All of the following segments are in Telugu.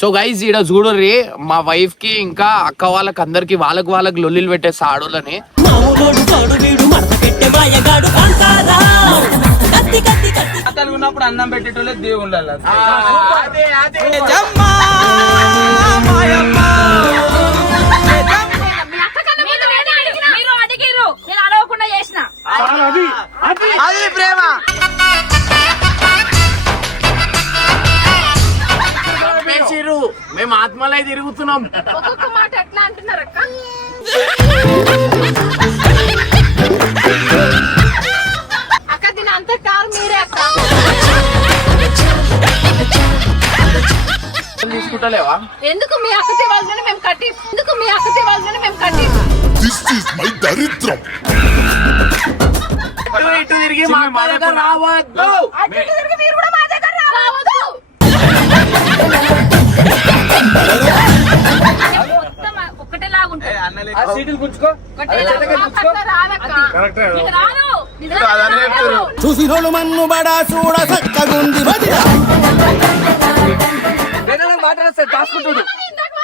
సో గైజ్ ఈడ చూడర్రి మా వైఫ్ కి ఇంకా అక్క వాళ్ళకి అందరికి వాళ్ళకి లొల్లిలు పెట్టేస్తా ఆడోళ్ళని. ఉన్నప్పుడు అన్నం పెట్టేటోళ్ళే దేవుళ్ళ అది ప్రేమ. మేము ఆత్మలై తిరుగుతున్నాం. ఒక్కొక్క మాట ఎట్లా అంటున్నారు అక్క? అక్క దీని అంత కారు మీరే అక్క. తీసుకుంటలేవా? ఎందుకు మీ అక్క తేవాలని మేము కట్టి, ఎందుకు మీ అక్క తేవాలని మేము కట్టి. దరిద్రం ఇటు తిరిగి మా దగ్గర రావద్దు. అటు తిరిగి మీరు కూడా మా దగ్గర రావద్దు. మొత్తం ఒకటేలాగా ఉంటుంది. సీట్లు గుచ్చుకో. చూసినోళ్ళు మన్ను బడా చూడ సక్కగుంది మాట్లాడేస్తా దాచుకుంటుడు.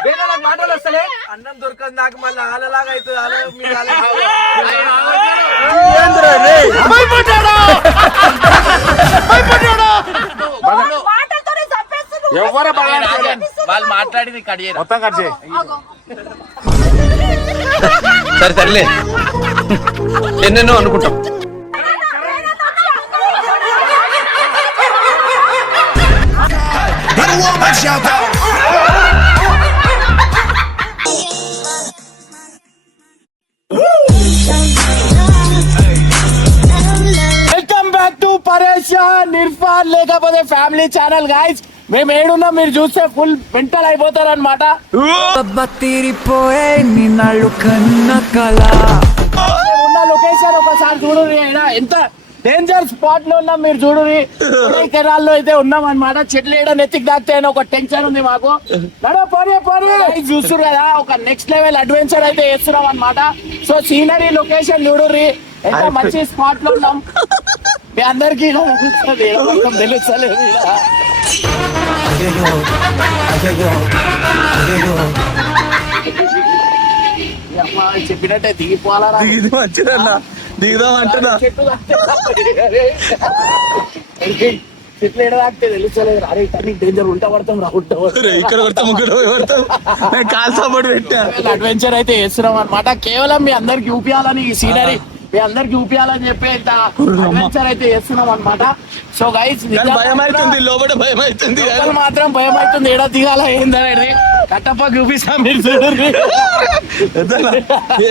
వేరే మాటలు వస్తలే. అన్నం దొరకదు నాకు మళ్ళీ ఆలలాగా అవుతుంది. ఎవరు వాళ్ళు మాట్లాడింది కట్ చేయరు. మొత్తం కట్ చేయి. సరే సర్లే ఎన్నెన్నో అనుకుంటాం. వెల్కమ్ బ్యాక్ టు పరేషాన్ ఇర్ఫాన్ లేకపోతే ఫ్యామిలీ ఛానల్ గైస్. మేము ఏడున్నాం మీరు చూస్తే ఫుల్ మెంటల్ అయిపోతారు అనమాట. ఉన్న లొకేషన్ ఒకసారి చూడుర్రి. అయినా ఎంత డేంజర్ స్పాట్ లో ఉన్నాం మీరు చూడుర్రి. కెనాల్లో అయితే ఉన్నాం అనమాట. చెట్లు వేయడం నెత్తికి దాక్తే అని ఒక టెన్షన్ ఉంది మాకు. చూస్తున్నారు కదా ఒక నెక్స్ట్ లెవెల్ అడ్వెంచర్ అయితే వేస్తున్నాం అనమాట. సో సీనరీ లొకేషన్ చూడుర్రి ఎంత మంచి స్పాట్ లో ఉన్నాం. మీ అందరికీ తెలుస్తలేదు. చెప్పినట్టే దిగిపోవాలా? ఇది మంచిదన్నా దిగుదాం అంటున్నా. చెట్లు ఎడదాకితే తెలుస్తలేదు. అరే డేంజర్ ఉంటా పడతాం రా ఇక్కడ పడతాం కాల్సబడి పెట్టా. అడ్వెంచర్ అయితే వేస్తున్నాం అనమాట. కేవలం మీ అందరికి చూపించాలని ఈ సీనరీ మీ అందరికి చూపించాలని చెప్పి ఇంత అడ్వెంచర్ అయితే చేస్తున్నాం అనమాట. సో గైస్ భయం అవుతుంది, లోపల భయం అవుతుంది, మాత్రం భయం అవుతుంది. ఏడా దిగాల ఏందనేది కట్టప్ప చూపిస్తాం మీరు చూడండి.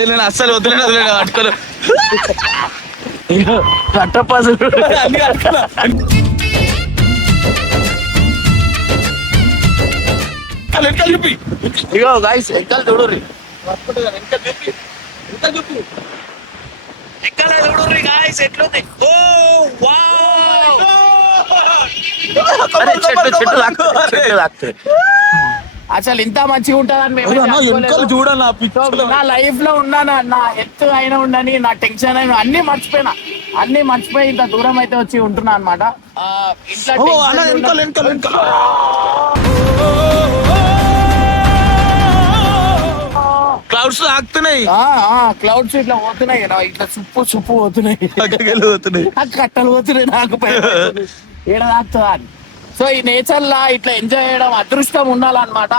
నేను అస్సలు వదిలేదు అటుకలు కట్టప్ప చూపి. ఇగో గైస్ ఎక్కలు చూడుర్రి. ఎక్కల చూడుర్రి గైస్ ఎట్లుంది. ఓ వావ్ చెట్టు లాక్తుంది. అసలు ఇంత మంచిగా ఉంటుందని చూడన్నా నా లైఫ్ లో ఉన్నాను. నా ఎత్తు అయినా ఉండని నా టెన్షన్ అయినా అన్ని మర్చిపోయి ఇంత దూరం అయితే వచ్చి ఉంటున్నా అనమాట. క్లౌడ్స్ ఆగుతున్నాయి. క్లౌడ్స్ ఇట్లా పోతున్నాయి కదా, ఇట్లా సుప్పు పోతున్నాయి, కట్టలు పోతున్నాయి. నాకు ఏడ తాకుతుందా అని. సో ఈ నేచర్ లా ఇట్లా ఎంజాయ్ చేయడం అదృష్టం ఉండాలన్నమాట.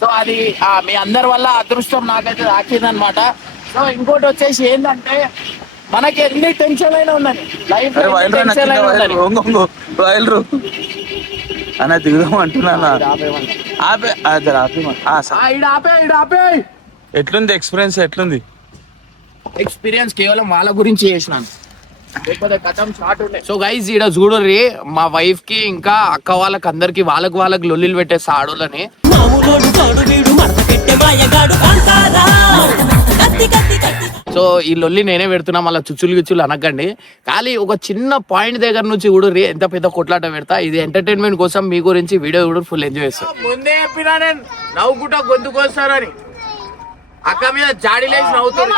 సో అది మీ అందరి వల్ల అదృష్టం నాకైతే తాకిందనమాట. సో ఇంకోటి వచ్చేసి ఏంటంటే మనకి ఎన్ని టెన్షన్ అయినా ఉన్నది లైఫ్ అన్న దిగుదాం అంటున్నా. ఎట్లుంది ఎక్స్పీరియన్స్? ఎక్స్పీరియన్స్ కేవలం వాళ్ళ గురించి చేసినాను. సో గైజ్ ఈడ చూడర్రి మా వైఫ్ కి ఇంకా అక్క వాళ్ళకి అందరికి వాళ్ళకి లొల్లిలు పెట్టేస్తా ఆడోళ్ళని. సో ఈ లొల్లి నేనే పెడుతున్నా, మళ్ళీ చుచ్చులు అనకండి. కానీ ఒక చిన్న పాయింట్ దగ్గర నుంచి చూడర్రి ఎంత పెద్ద కొట్లాట పెడతా. ఇది ఎంటర్టైన్మెంట్ కోసం మీ గురించి వీడియో చూడరు ఫుల్ ఎంజాయ్ చేస్తాను. ముందే చెప్పినా నేను నవ్వుకుంటా గొంతుకొస్తానని. అక్క మీద జాడీలేసి నవ్వుతారు.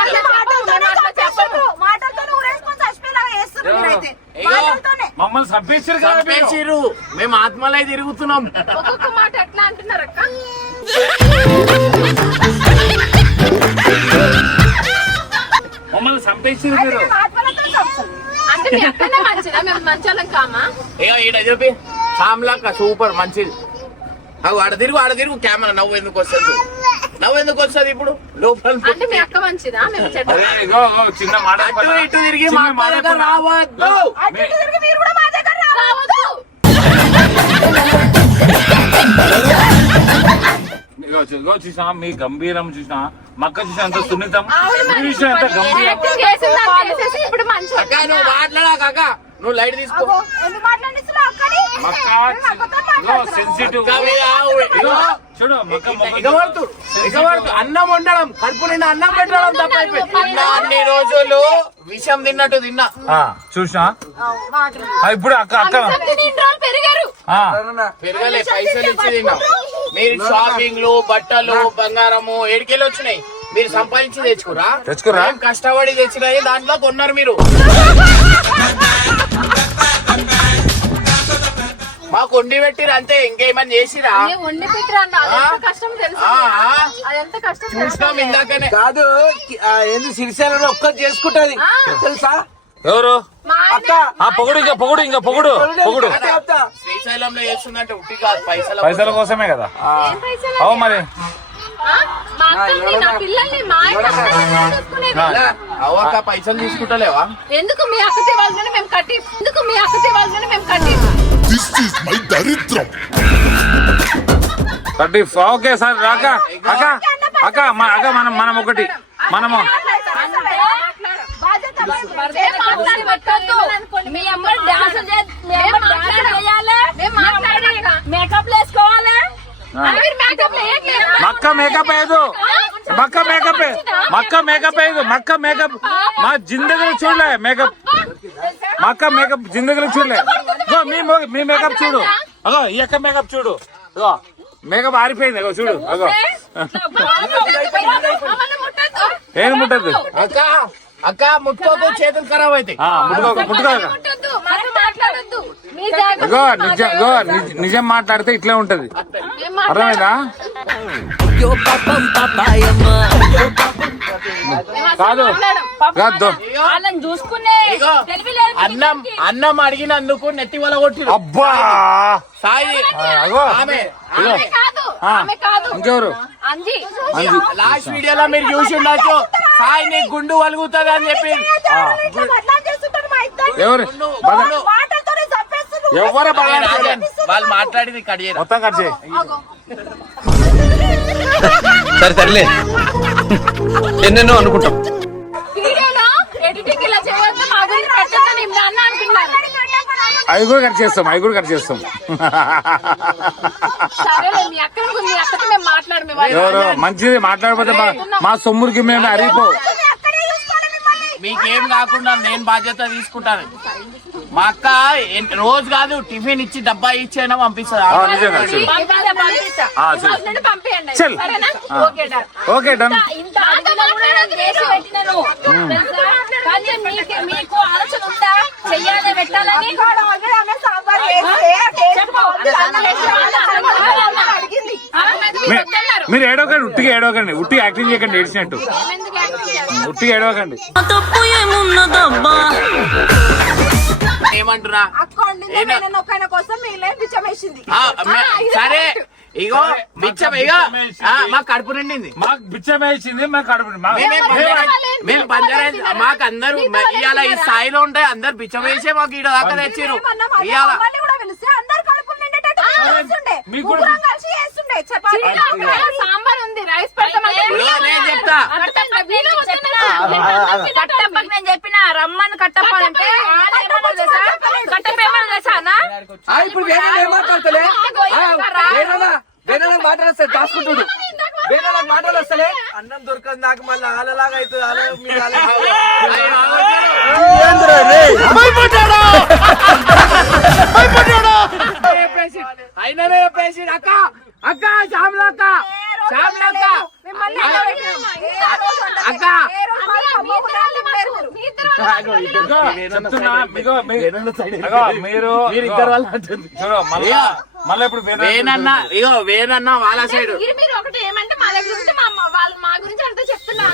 మమ్మల్ని చంపేసిరు. మేము ఆత్మలై తిరుగుతున్నాం. ఒక్కొక్క మాట ఎట్లా అంటున్నారు అక్క? ఇచ్చింది మీరు? అంటే మీ అక్కనే మంచిదా, మేము మంచోళ్ళం కామా? ఇక ఈడ చెప్పి శ్యామ్లాక సూపర్ మంచిది. అవి ఆడ తిరుగు కెమెరా నవ్వు ఎందుకు వస్తుంది? నవ్వు ఎందుకు వస్తుంది ఇప్పుడు లోపల? అంటే మీ అక్క మంచిదా, మేము చెడ్డ? అరే, ఇగో, చిన్న మాట అటు చెప్పనా? ఇటు తిరిగి చిన్న మా మాట దగ్గర చెప్పనా? రావద్దు. రావద్దు. ఇగో చూసినా మీ గంభీరం చూసినా, మక్క చూసినా ఎంత సున్నితం, ఈ విషయం ఎంత గంభీరం. యాక్టింగ్ చేసిందా చేసేసి ఇప్పుడు మంచి అక్క నువ్వు మాట్లాడాక అక్క నువ్వు లైట్ తీసుకో. మక్క సెన్సిటివ్. ఇగో చూడు మక్క మొక్క ఇగవడుతు అన్నం వండడం కడుపు నిండా అన్నం పెట్టడం తప్ప అయిపోయింది. అన్ని రోజులు విషం తిన్నట్టు తిన్నా. చూసినా ఇప్పుడు అక్క పెరిగారు. పెరగలే, పైసలు ఇచ్చి తిన్నాం. మీరు షాపింగ్లు బట్టలు బంగారము ఏడికెళ్ళి వచ్చినాయి? మీరు సంపాదించి తెచ్చుకురా? మేము కష్టపడి తెచ్చినాయి దాంట్లో కొన్నారు మీరు. మాకు వండి పెట్టిరు అంతే, ఇంకేమని చేసిరా? వండి పెట్టిరా అన్న, అది ఎంత కష్టం తెలుసు. అది ఎంత కష్టం చూసినాం ఇందాకనే. కాదు ఏంది సిరిసేలలో ఒక్కటి చేసుకుంటది తెలుసా? ఎవరు? అక్క పొగుడు ఇంకా పొగుడు. చెప్తా. శ్రీశైలంలో చేస్తుందంటే ఉట్టి కాదు, పైసల కోసమే కదా. ఏం పైసలు? అవు మరి మా అక్కని, నా పిల్లల్ని మా ఆయన చూసుకునేది. అవక్క పైసలు తీసుకుంటలేవా? ఎందుకు మీ అక్క తేవాల్సిన మేము కట్టి, ఎందుకు మీ అక్క తేవాల్సిన మేము కట్టి. దిస్ ఈస్ మై దరిద్రం. కడ్డీఫ్ ఓకే సార్. అక్క అక్క అక్క అక్క మనం ఒకటి మనము మీ అమ్మ డాన్స్ మేకప్ వేసుకోవాలి. మక్క మేకప్ వేయదు, మక్క మేకప్ మా జిందగీలో చూడలే మేకప్. మక్క మేకప్ జిందగీలో చూడలే. మీ మేకప్ చూడు, అగో ఈ అక్క మేకప్ చూడు, అగో మేకప్ ఆరిపోయింది, అగో చూడు, అగో ఏం ముట్టద్దు. అక్క అక్క ముట్టుకోకు, చేతులు ఖరాబ్ అవుతాయి. ముట్టుకోక నిజం మాట్లాడితే ఇట్లే ఉంటది, అర్థమైందా? కాదు కాదు వాళ్ళని చూసుకునే ఇగో అన్నం అడిగినందుకు నెత్తి వల కొట్టి. అబ్బా సాయి అగో ఆమె కాదు, ఆమె కాదు, ఇంకెవరు? అంజి. లాస్ట్ వీడియోలో మీరు చూసి ఉండొచ్చు, సాయి నీ గుండు వలుగుతుంది అని చెప్పి. ఎవరు ఎవరు వాళ్ళు మాట్లాడింది కడియారు మొత్తం కట్ చేయి. సరే సర్లే, ఎన్నెన్నో అనుకుంటాం. వీడియోలో ఎడిటింగ్ ఇలా చేయొద్దు, మా గురించి పెట్టొద్దని మీ అన్న అంటున్నారు. అవి కూడా కట్ చేస్తాం. సరేలే, మీ అక్కతో మేము మాట్లాడమే. ఎవరు మంచిది మాట్లాడకపోతే మా సొమ్మురికి మేము అరిగిపో. మీకేం కాకుండా నేను బాధ్యత తీసుకుంటాను. మా అక్క రోజు కాదు టిఫిన్ ఇచ్చి డబ్బా ఇచ్చేనా పంపిస్తుంది. పంపించండి. చల్. Okay done. ఇంత అడిగినా కూడా నేను చేసి పెట్టినాను. కానీ మీకు ఆలోచన ఉందా చెయ్యాలి పెట్టాలని? మీరు ఏడవకండి, ఉట్టిగా యాక్టింగ్ చేయకండి, ఏడ్చినట్టు ఉట్టిగా ఏడవకండి. ఏమంటున్నా సరే ఇగో బిచ్చం ఇగో మా కడుపు నిండింది, మాకు బిచ్చం వేసింది, మాకు కడుపు మేము బంజారా మాకు అందరూ ఇవాళ ఈ స్థాయిలో ఉంటాయి. అందరు బిచ్చం వేసే మాకు ఈడ దాకా తెచ్చిరు. ఇవాళ సాంబార్ ఉంది, రైస్ పెడతామంటే నేను చెప్తా. కట్టప్పకి నేను చెప్పిన రమ్మని కట్టప్పంటే కట్టప్పేమని చేశానా? ఇప్పుడు వేరే ఏం మాట్లాడతలే, వేరే మాట్లాడేస్తే దాచుకుంటుడు, వేరే మాటలు వస్తలే. అన్నం దొరకదు నాకు, మళ్ళీ ఆలలాగా అవుతుంది. అయిననే చెప్పేసి అక్క అక్క శ్యామలక్క అక్క మీరు మళ్ళీ ఇప్పుడు వేనన్న ఇగో వేనన్న వాళ్ళ సైడ్ మీరు ఒకటి ఏమంటే మా దగ్గర ఉంటే వాళ్ళు మా గురించి అంతా చెప్తున్నారు.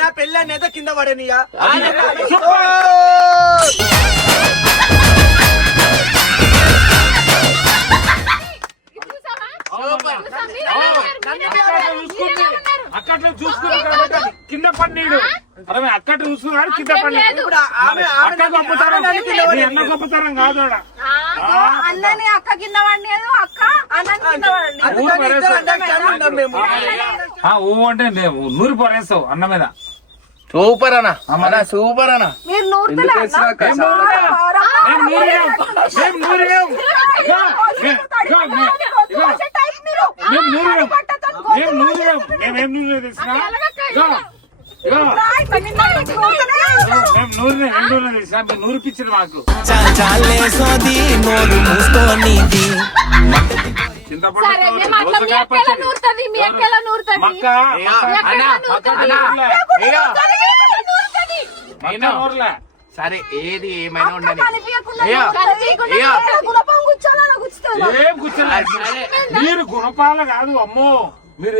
నా పెళ్ళి అనేది కింద పడనియా అక్కట్లో చూసుకున్నాడు కింద పడినాడు. అరే అక్కడ చూసుకున్నాడు కింద పడినాడు. అక్క గొప్పతనం అన్న గొప్పతనం కాదు. అన్నని అక్క కింద పడినాడు, అక్క అన్నని కింద ఊ అంటే నూరు పరేస్తావు అన్న మీద. సూపర్ అన్న సూపర్ అన్న. మీరు నూరుతలే నూరు పిచ్చింది మాకు. సరే ఏది ఏమైనా ఉండని ఏం కూర్చోలేదు. మీరు గుణపాల కాదు అమ్మో. మీరు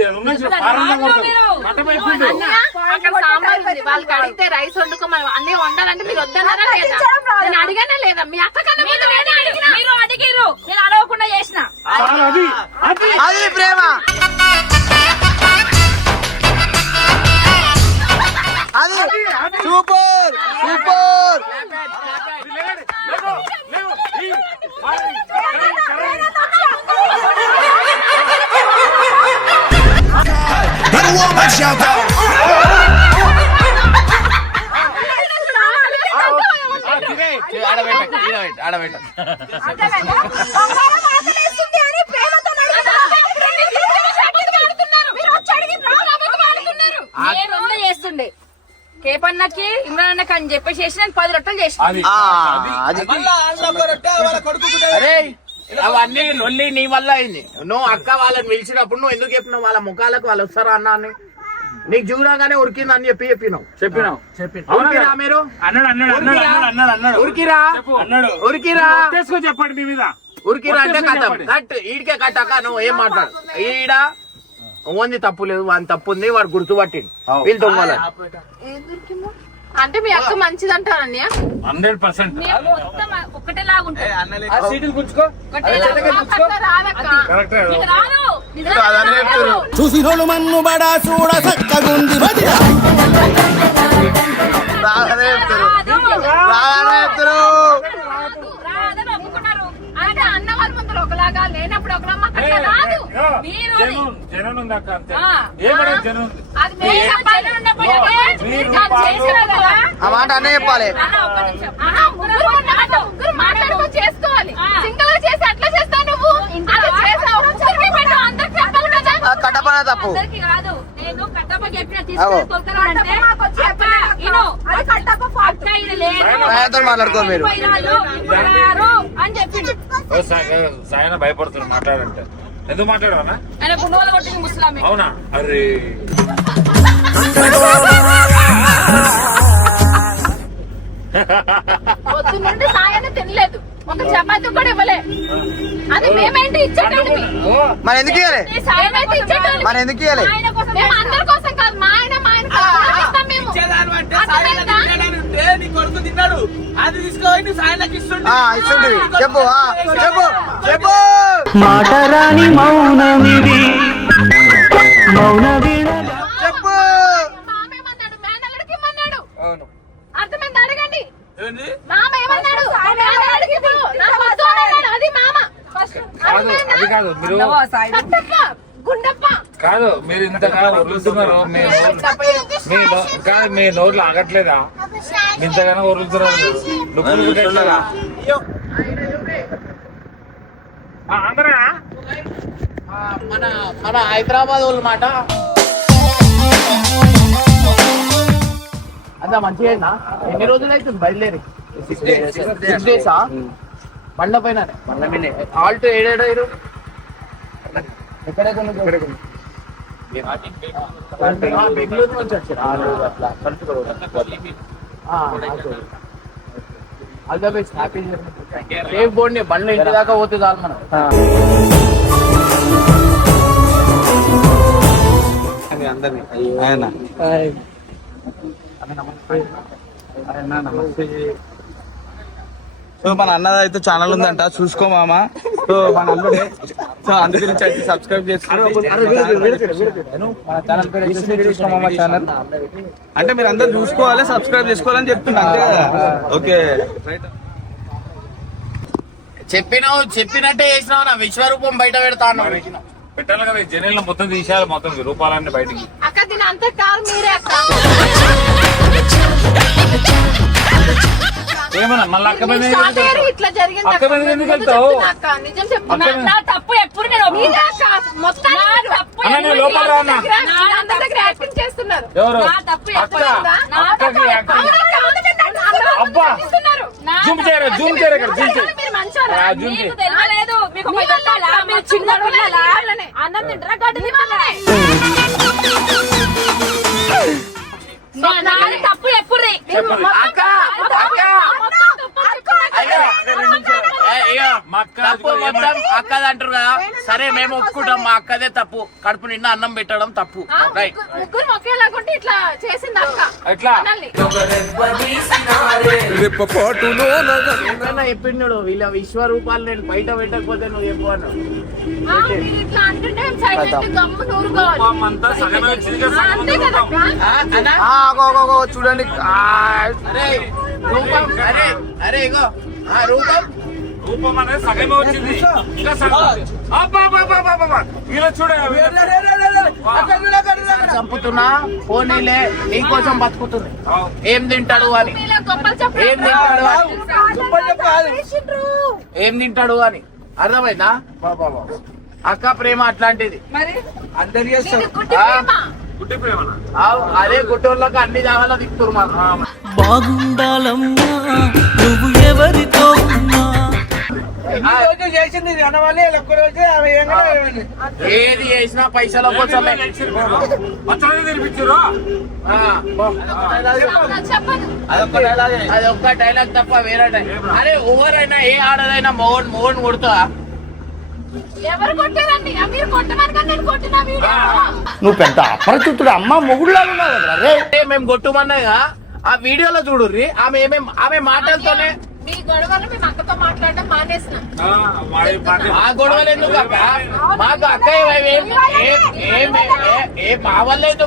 వాళ్ళకి అడిగితే రైస్ వండుకోమని అన్ని వండాలంటే మీరు వద్దన్నారా లేదా? నేను అడిగానే లేదా? మీ అక్క కన్నా మీరు అడిగిరు, నేను అడగకుండా చేసిన. అది ప్రేమ. అది సూపర్ సూపర్. ఆడబెట్ట చేస్తుండే కేపన్నకి ఇమ్రాన్ అన్నకి అని చెప్పేసి నేను 10 రొట్టెలు చేసిన. అరే అవన్నీ లొల్లి నీ వల్ల అయింది. నువ్వు అక్క వాళ్ళని పిలిచినప్పుడు నువ్వు ఎందుకు చెప్పినావు వాళ్ళ ముఖాలకు వాళ్ళు వస్తారా అన్న అని? నీకు చూడగానే ఉరికింది అని చెప్పినావు. ఉరికిరా మీరు? ఉరికిరా చెప్పండి మీ మీద. ఉరికిరా అంటే కథ కట్ ఈడికే కట్టక నువ్వు ఏం మాట్లాడు. ఈడ ఓంది తప్పు లేదు, వాని తప్పు ఉంది, వాడు గుర్తుపట్టిండు వీళ్ళు దొంగల. అంటే మీ అక్క మంచిది అంటారు అన్నయ్య? 100% ఒకటే లాగుంటుంది. చూసినోళ్ళు మన్ను బడా చూడ సక్కగుంది. అంటే అన్న వాళ్ళ ముందు ఒకలాగా లేనప్పుడు ఒకలా జనం ఉంది అక్క అంతే. ఆ మాట అన్నీ చెప్పాలి. మాట్లాడుకొని చేసుకోవాలి. సింగిల్ గా చేసి అట్లా చేస్తావు నువ్వు. కట్టపన తప్పు కాదు. నేను కట్టప చెప్పిన తీసుకొని మాట్లాడుకో మీరు అని చెప్పిండు. సాయన భయపడుతున్నారు మాట్లాడంటే. ఎందుకు మాట్లాడవనా? ఆయన గుండెలు కొట్టింది ముసలామె. అవునా? అరే పొద్దు నుండి సాయాన్ని తినలేదు, ఒక చపాతి కూడా ఇవ్వలే. అది మేమేంటి ఇచ్చేటోళ్ళమి. మరి ఎందుకు ఇవ్వాలి? సాయం అయితే ఇచ్చేటోళ్ళమి. మరి ఎందుకు ఇవ్వాలి? మేము అందరి కోసం కాదు, మా ఆయన ఇస్తాం మేము. ఇస్తుండే. చెప్పు చెప్పు చెప్పు. మాటరాని మౌనమిది మౌన చెప్పు. మామేమన్నాడు? మేనల్లుడికి ఇమ్మన్నాడు. అర్థమైంది? అడగండి. మామ ఏమన్నాడు? మేనల్లుడికి ఇవ్వు. నాకు వద్దు అన్నాడు. అది మామ. అది కాదు మీరు గుండప్ప కాదు. మీరు ఇంతగా వదులుతున్నారు. కాదు మీ నోట్లు ఆగట్లేదా? ఇంతగానో వదులుతున్నారు. అందరా మన హైదరాబాద్ వాళ్ళ మాట అంతా మంచిగా. ఎన్ని రోజులు అవుతుంది బయలుదేరి? 6 days. బండ్ల పైన ఆల్ట్ ఏడారు బెంగళూరు నుంచి వచ్చారు. All the best. Happy journey. Safe board బండ్లు ఇంటి దాకా పోతే చాలు మనం. మీ అందరినీ ఆయన సో మన అన్నది అయితే ఛానల్ ఉందంట, చూసుకో మామ. సో మన అన్నదే, సో అందు గురించి అయితే సబ్స్క్రైబ్ చేసుకోండి. మన ఛానల్ పేరు వచ్చేసి చూసుకో మామ ఛానల్. అంటే మీరు అందరు చూసుకోవాలి, సబ్స్క్రైబ్ చేసుకోవాలని చెప్తున్నా, అంతే కదా? Okay right. చెప్పినట్టే చేసినావు నా విశ్వరూపం బయట పెడతా అన్నావు. పెట్టాలి కదా, జనరల్ మొత్తం తీసేయాలి, మొత్తం రూపాలన్నీ బయటికి. అక్క దీని అంతా కాదు మీరే అక్క. ఏమన్నా మళ్ళీ అక్క మీద ఇట్లా జరిగింది అక్క మీద ఎందుకు వెళ్తావు? అక్క నిజం చెప్తున్నా, నా తప్పు ఎప్పుడు నేను మీరే అక్క మొత్తం తప్పు. అన్న నేను లోపల రా అన్న. అందరి దగ్గర యాక్టింగ్ చేస్తున్నారు. ఎవరు? నా తప్పు అక్క ఎప్పుడైందా? నా అక్కకి యాక్టింగ్. అబ్బా జూమ్ చేయరా, జూమ్ చేయరా, ఇక్కడ జూమ్ చేయ. మీరు మంచోరా? జూమ్ చేయ. మీకు తెలియలేదు, మీకు పెట్టాలా? మీరు చిన్న పిల్లలా? అన్నం తింటారా, గడ్డి తింటారా? నాది తప్పు ఎప్పుడు? అక్క తప్పు మొత్తం అక్కది అంటారు కదా. సరే మేము ఒప్పుకుంటాం, మా అక్కదే తప్పు. కడుపు నిండా అన్నం పెట్టడం తప్పు. రైట్. ముగ్గురు ఒకేలాగుంటే ఇట్లా చేసింది అక్క. ఎట్లా? ఎప్పుడన్నా చెప్పిండు వీళ్ళ విశ్వరూపాలు నేను బయట పెట్టకపోతే నువ్వు చెప్పు అన్నావు. మీరు ఇట్లా అంటుంటే సైలెంట్ గమ్ము నూరుకోవాలి. అంతా సగమే వచ్చింది కదా, సగం అంతే కదా అక్క? చూడండి. అరే రూపం, అరే అరే ఇగో ఆ రూపం రూపం అనేది సగమే వచ్చింది, ఇంకా సగం ఉంది. అబ్బా అబ్బా అబ్బా అబ్బా అబ్బా. ఇలా చూడ చంపుతున్నా పోనీలే నీకోసం బతుకుతుంది. ఏం తింటాడు అని, మీలో గొప్పలు చెప్పండి. ఏం తింటాడు అని, ఏం తింటాడు అని అర్థమైందా? అక్క ప్రేమ అట్లాంటిది. మరి అందరు ఇది చేస్తారు. గుడ్డి ప్రేమ. గుడ్డి ప్రేమనా? అదే గుట్టూర్లోకి అన్ని జాగాలో దిక్కుతారు మాకు. బాగుండాలమ్మా నువ్వు ఎవరితో ఉన్నా. చేసింది అనవాలి, ఒక్కరోజు ఏది చేసినా పైసల కోసమే. పచ్చడి తినిపించారు. చెప్పదు. అది ఒక్క డైలాగ్ తప్ప వేరే డైలాగ్. అరే ఎవరైనా ఏ ఆడదైనా మొగన్ కొడుతా. ఎవరు కొట్టారండి? మీరు కొట్టమని కానీ నేను కొట్టినా వీడియో. నువ్వు పెద్ద అపరిచితుడు అమ్మ మొగుడులాగా ఉన్నావు కదరా రే. మేము కొట్టుమన్నాయిగా ఆ వీడియోలో చూడుర్రి. ఆమె మాటలతోనే మీ గొడవలు మేము అక్కతో మాట్లాడడం మానేసినాం. ఆ గొడవలు ఎందుకు అక్క? మాకు అక్క ఏ బావలేదు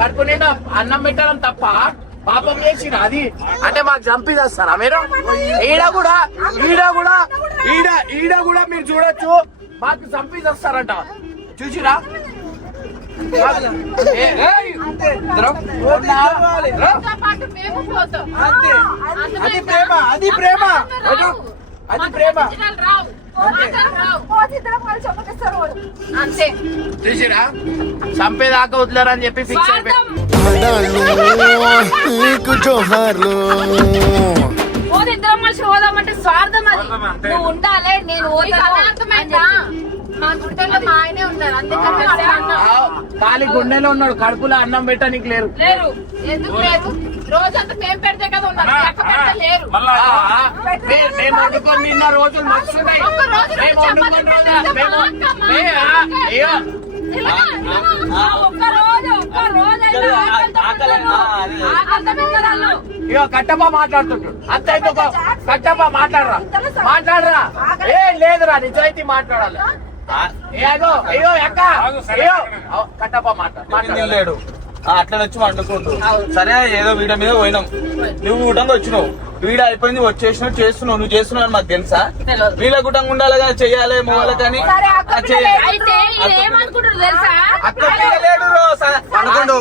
కడుపు నిండా అన్నం పెట్టడం తప్ప పాపం చేసిన అది అంటే మాకు చంపిదేస్తారా మీరు? ఈడ కూడా మీరు చూడొచ్చు, మాకు చంపిదేస్తారంట. చూసిరా? మీతో పాటు మేము పోతాం. అది ప్రేమ, అది ప్రేమ, అది ప్రేమ. ఒరిజినల్ రావు. అంతే. చూసిరా? చంపేదాకా వదిలేరని చెప్పి ఫిక్స్ అయిపోయి నీకు జోహార్లు. ఇద్దరం మనిషి పోదామంటే స్వార్థం అది. నువ్వు ఉండాలి, నేను అర్థమైందా? మా గుండెల్లో మా ఆయనే ఉన్నారు, అందుకని ఖాళీ గుండెలో ఉన్నాడు, కడుపులో అన్నం పెట్టడానికి లేరు. లేరు. ఎందుకు లేదు? రోజంతా మేము పెడితే కదా ఉన్నారు, ఎక్క పెడితే లేరు. మేము వండుకొని నిన్న రోజులు మస్తున్నాయి. మేము వండుకొని ఇగో కట్టప్ప మాట్లాడుతుంటాడు. అంతైతే కట్టప్ప మాట్లాడరా ఏ లేదురా, నిజాయితీ మాట్లాడాలి. అయ్యో అక్క కట్టప్ప మాట్లాడలేడు. అట్లా వచ్చి వండుకుంటూ సరే ఏదో వీడియో మీద పోయినాం, నువ్వు కూటంగా వచ్చినావు, వీడియో అయిపోయింది, వచ్చేసినావు, చేస్తున్నావు, నువ్వు చేస్తున్నావు మాకు తెలుసా? వీళ్ళ కూటంగా ఉండాలి కదా, చెయ్యాలి మొగల కానీ ఏమనుకుంటారు తెలుసా? అక్క లేడు అనుకోండు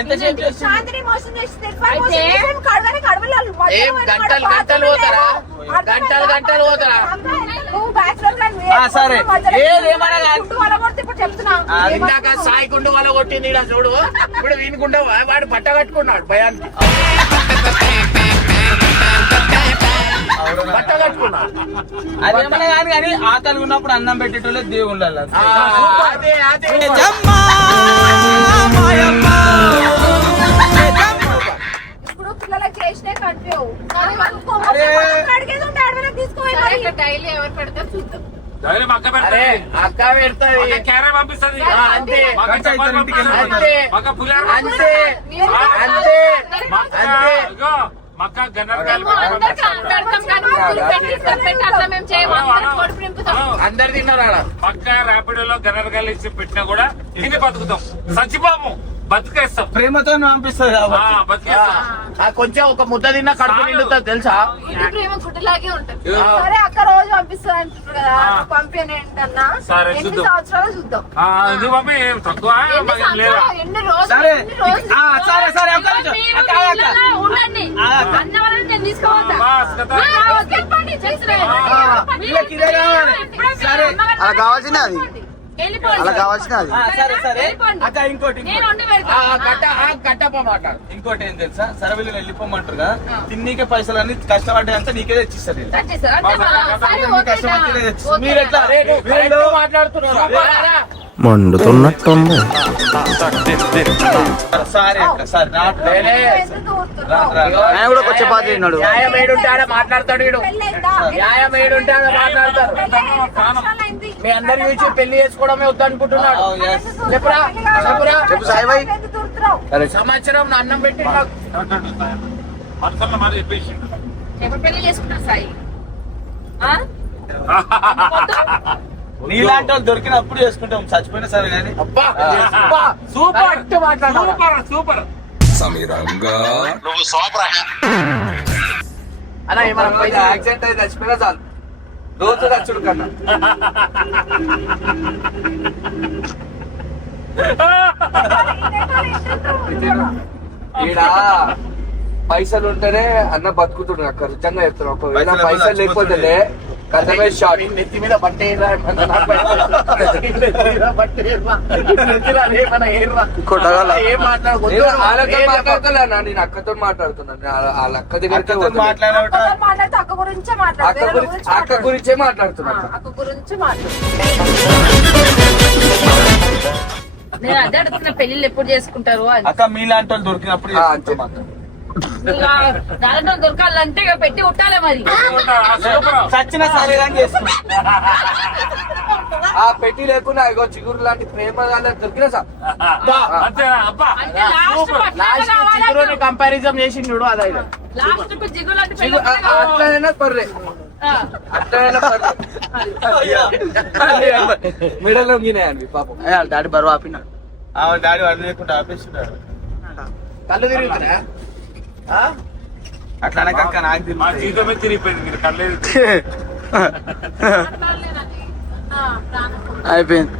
ఎంతసేపు ఏం గంటలు పోతారా? గంటలు పోతారా? సరే ఏదేమన్నా ఇందాక సాయి గుండు వల్ల కొట్టింది ఈడ చూడు. ఇప్పుడు వీనుకుంటే వాడు బట్ట కట్టుకున్నాడు భయానికి, బట్ట కట్టుకున్నాడు. అదేమన్నా కానీ కానీ ఆకలి ఉన్నప్పుడు అన్నం పెట్టేటోళ్ళే దేవుళ్ళు. అదే ఇప్పుడు పిల్లలకి చేసినే కట్టావు. డైలీ ఎవరు పెడితే చూద్దాం. ధైర్యం అక్క అరే పెడతాది, అక్క పెడతాది అక్క క్యారెట్ పంపిస్తుంది, అంతే అక్క చపాతీ పంపిస్తుంది, అంతే అక్క పులిహోర అంతే పంపిస్తుంది. అంతే అంతే ఇగో మక్క గన్నరకాయలు అందరికీ పెడతాం కానీ ముగ్గురు పెట్టి అట్లా మేము చేయము. అందరం కొడుకు నింపుతాం. అందరు తిన్నారు ఆడ పక్క ర్యాపిడోలో గన్నరకాయలు ఇచ్చి పెట్టినా కూడా తిని బతుకుతాం, చచ్చిపోము, బతికేస్తాం. ప్రేమతో పంపిస్తుంది కాబట్టి బతికేస్తాం. కొంచెం ఒక ముద్ద తిన్నా కడుపు నిండుతుంది తెలుసా ఇది ప్రేమ గుడ్డలాగే ఉంటుంది. సరే అక్క రోజు పంపిస్తుంది అంటున్నారు కదా, పంపిణీ ఏంటన్నా సరే, ఎన్ని చూద్దాం. సంవత్సరాలు చూద్దాం. ఎందుకు పంపి తక్కువ ఎన్ని లేదా? సంవత్సరాలు, ఎన్ని రోజులు, సరే. ఎన్ని రోజులు. సరే, సరే, ఒక్క నిమిషం. మీరు అక్క, అక్క. ఇళ్ళలో ఉండండి. అన్న వాళ్ళని నేను తీసుకుపోతా. బాస్ కదా. వెళ్ళిపోండి, చేస్తున్నారు. వీళ్ళకి ఇదే కావాలి. సరే. అలా కావాల్సిందే అది. వెళ్ళిపోండి. అలా కావాల్సిన అది. సరే సరే వెళ్ళిపోండి. అక్క ఇంకోటి నేను వండి పెడతా. కట్టప్ప మాట్లాడు ఇంకోటి ఏం తెలుసా, సరే వీళ్ళు వెళ్ళిపోమంటారు కదా, తిన్నీకే పైసలు అన్ని కష్టపడ్డాయి అంతా నీకే తెచ్చిస్తారు వీళ్ళు. కట్ చేస్తారా? అంటే మళ్ళా సరే, నీకు ఓకేనా? కష్టపడితేనే తెచ్చిస్తారు. ఓకేనా? మీరు ఎట్లా వీళ్ళు మాట్లాడుతున్నారు మండుతున్నట్టుంది. సరే అక్క సరే ఎందుకు ఊరుతున్నావు? ఆయన కూడా ఒక చపాతీ తిన్నాడు. న్యాయం ఏడుంటే ఆడ మాట్లాడతాడు వీడు పెళ్ళైందా? న్యాయం ఏడుంటే ఆడ మాట్లాడతారు పెళ్ళై 5 సంవత్సరాలైంది. మీ అందరి చూసి పెళ్లి చేసుకోవడమే వద్దనుకుంటున్నాడు చెప్పురా చెప్పురా చెప్పు సాయి భాయ్. ఎందుకు ఊరుతున్నావు? సంవత్సరం నా అన్నం పెట్టి నాకు మనసులో మరి చెప్పేసి ఎప్పుడు పెళ్లి చేసుకున్నా సాయి? ఆ? నీలాంటి వాళ్ళు దొరికినప్పుడు చేసుకుంటాం, చచ్చిపోయినా సరే కానీ. అబ్బా అబ్బా, సూపర్ అట్టు మాట్లాడాలి సూపర్ అలా ఏమన్నా పైసా యాక్సిడెంట్ అయితే చచ్చిపోయినా చాలు, రోజు చచ్చుడు కన్నా. ఈడ పైసలు ఉంటేనే అన్న బతుకుతుండ్రు అక్క, నిజంగా చెప్తున్నా. ఒకవేళ పైసలు పైసలు లేకపోతే కథమే షార్ట్. నెత్తి మీద బట్ట ఏర్రా, నెత్తి మీద బట్ట ఏర్రా, నెత్తిలో అదేమన్నా ఏర్రా. కొట్టగల. ఏం మాట్లాడకూడదు. వాళ్ళతో ఏం మాట్లాడతలే అన్న, నేను అక్కతో మాట్లాడుతున్నాను. వాళ్ళ అక్క దగ్గరికి అక్కతో మాట్లాడబట్ట అక్కతో మాట్లాడితే అక్క గురించే మాట్లాడదు. అక్క గురించే మాట్లాడుతున్నా. అక్క గురించి మాట్లాడు. నేను అదే అడుగుతున్నా, పెళ్లిళ్ళు ఎప్పుడు చేసుకుంటారు అని. అక్క మీలాంటి వాళ్ళు దొరికినప్పుడు అంతే. దాంట్లో దొరకాలంటే ఇక పెట్టి ఉంటాలే మరి. చచ్చిన సరే కానీ చేసుకుంటాం. ఆ పెట్టి లేకుండా ఇగో చిగురు లాంటి ప్రేమ దొరికినా సార్. అంతే అబ్బా. అంటే లాస్ట్ లాస్ట్ చిగురుని కంపారిజన్ చేసి చూడు అదే లాస్ట్ కు జిగులాంటి పెళ్లి కావాలి. అట్లనైనా పర్రే, ఆ. అట్లనైనా పర్రే. మిడల్లో గినాయండి పాపం. డాడీ బరువు ఆపినాడు. డాడీ వాళ్ళు లేకుండా ఆపేస్తున్నాడు. కళ్ళు తిరుగుతున్నా అట్లా అనక నాకు మా తిరుగుతాయి. జీవితమే తిరిగిపోయింది, మీరు కళ్ళేది. ఆ, ప్రాణం. అయిపోయింది.